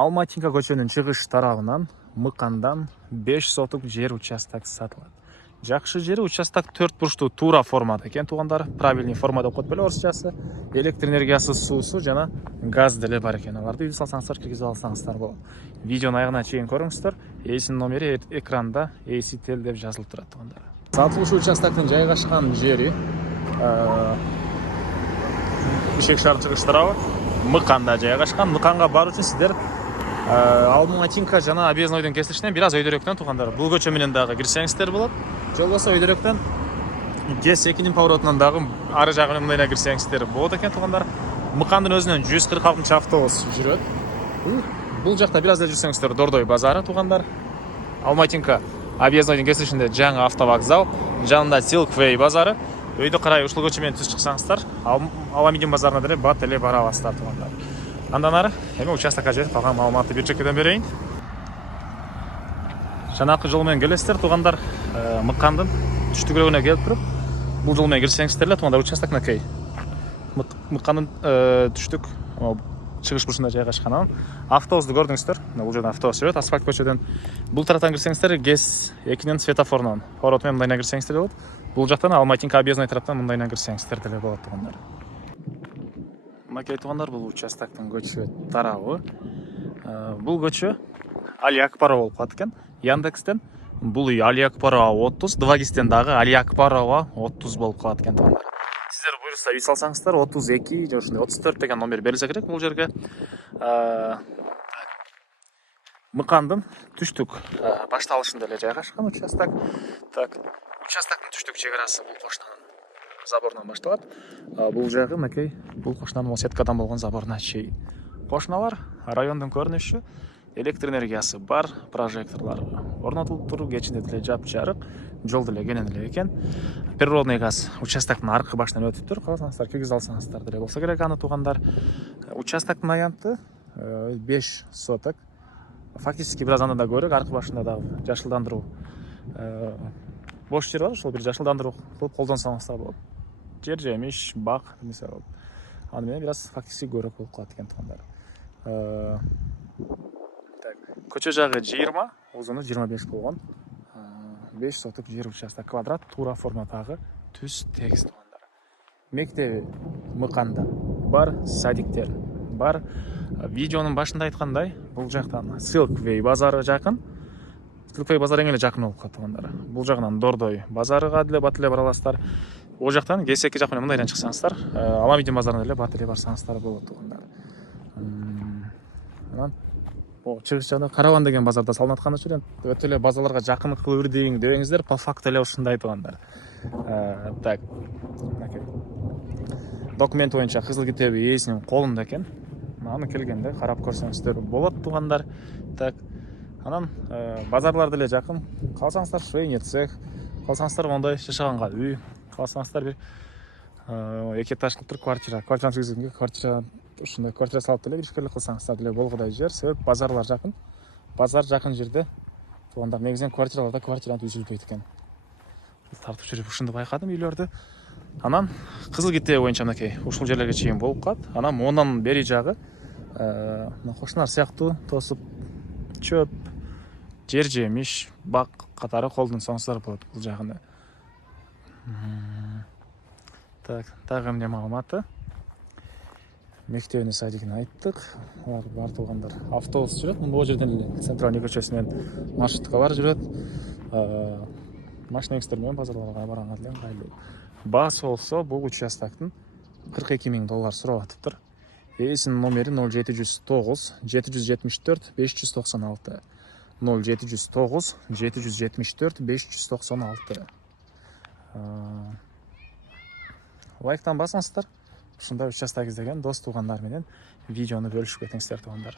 Алматинка көчөнүн чыгыш тарабынан Мыкандан 5 сотук жер участок сатылат. Жакшы жери участок 4 бурчтуу туура формада экен туугандар. Правильный формада окуп беле орусчасы. Электр энергиясы, суусу жана газ деле бар экен. Аларды үйдө салсаңыздар, киргизип алсаңыздар болот. Видеону аягына чейин көрүңүздөр. Эсинин номери экранда Эсител деп жазылып турат туугандар. Сатылуучу участоктун жайгашкан жери Бишкек шаар чыгыш тарабы Мыканда жайгашкан. Мыканга баруу үчүн сиздер Алматинка жана Объезднойдун кесилишинен бир аз өйдөрөөктөн туугандар. Бул көчө менен дагы кирсеңиздер болот. Же болбосо өйдөрөөктөн ГЭС-2 поворотунан дагы ары жагына мындайына кирсеңиздер болот экен туугандар. Мыкандын өзүнөн 146 автобус жүрөт. Бул жакта бир аз эле жүрсөңүздөр Дордой базары туугандар. Алматинка Объезднойдун кесилишинде жаңы автовокзал, жанында Силквей базары. Өйдө карай ушул көчө менен түз чыксаңыздар, Аламидин базарына деле бат эле бара аласыздар туугандар. Андан ары эми участокко жетип калган маалыматты бир чекеден берейин. Жанакы жол менен келесиздер туугандар. Мыкандын түштүгүрөгүнө келип туруп, бул жол менен кирсеңиздер эле туугандар участок накей. Мыкандын түштүк чыгыш бурчунда жайгашкан. Автобусту көрдүңүздөр. Бул жерден автобус жүрөт, асфальт көчөдөн. Бул тараптан кирсеңиздер ГЭС-2-нин светофорунан, поворот менен мындайына кирсеңиздер болот. Бул жактан Алматинка Объездной тараптан мындайына кирсеңиздер деле болот туугандар. Макей туугандар, бул участоктун көчө тарабы. Бул көчө Али Акбарова болуп калат экен. Яндекстен бул үй Али Акбарова 30, 2гистен дагы Али Акбарова 30 болуп калат экен туугандар. Сиздер буюрса үй салсаңыздар 32 же ошондой 34 деген номер берилсе керек бул жерге. Мыкандын түштүк башталышында эле жайгашкан участок. Так, участоктун түштүк чек арасы бул кошунанын заборунан башталат. Бул жагы макей бул кошунанын сеткадан болгон заборуна чейин. Кошуналар райондун көрүнүшү, электр энергиясы бар, прожекторлор орнотулуп туруп, кечинде деле жап-жарык, жол деле кенен эле экен. Природный газ участоктун аркы башынан өтүп тур, кааласаңыздар киргизе алсаңыздар деле болсо керек аны туугандар. Участоктун аянты 5 соток. Фактически бир аз андан да көрөк, аркы башында дагы жашылдандыруу бош жер бар, ошол бир жашылдандыруу кылып колдонсоңуздар болот. Жер жемиш, бак мисалы. Аны менен бир аз фактически көрөк болуп калат экен туугандар. Көчө жагы 20, узуну 25 болгон. 5 сотук жер участок, квадрат, туура формадагы түз тегиз туугандар. Мектеби Мыканда бар, садиктер бар. Видеонун башында айткандай, бул жактан Силквей базары жакын. Силквей базары эң эле жакын болуп калат туугандар. Бул жагынан Дордой базарыга деле бат эле бара аласыздар. Ол жактан ГЭС-2 жак менен мындайдан чыксаңыздар, Аламидин базарына деле бат эле барсаңыздар болот туугандар. Анан чыгыш жагында Караван деген базарда салынып атканы үчүн өтө эле базаларга жакын кылып үрдейин дебеңиздер, по факту эле ушундай туугандар. Так. Документ боюнча кызыл китеби ээсинин колунда экен. Аны келгенде карап көрсөңүздөр болот туугандар. Так. Анан базарлар деле жакын. Калсаңыздар швейный цех, калсаңыздар мондой жашаганга үй, калсаңыздар бир эки этаждык тур квартира түзгөнгө квартира ушундай квартира салып деле ишкерлик кылсаңыздар деле болгудай жер. Себеп базарлар жакын. Базар жакын жерде туугандар негизинен квартираларда квартира түзүлбөйт экен. Тартып жүрүп ушунду байкадым үйлөрдү. Анан кызыл китеби боюнча мынакей ушул жерлерге чейин болуп калат. Анан мондан бери жагы кошуналар сыяктуу тосуп чөп, жер жемиш, бак катары колдонсоңуздар болот бул жагыны. Так, дагы эмне маалыматы? Мектебинин садигин айттык. Алар бар туугандар. Автобус жүрөт. Бул жерден эле центральный көчөсүнөн маршруткалар жүрөт. Машинеңиздер менен базарларга барганга деле ыңгайлуу. Баасы болсо бул участоктун $42,000 сурап атыптыр. Эсинин номери 0709 774 596. 0709 774 596. Лайктан басыңыздар. Ушундай участок издеген дос туугандар менен видеону бөлүшүп кетиңиздер туугандар.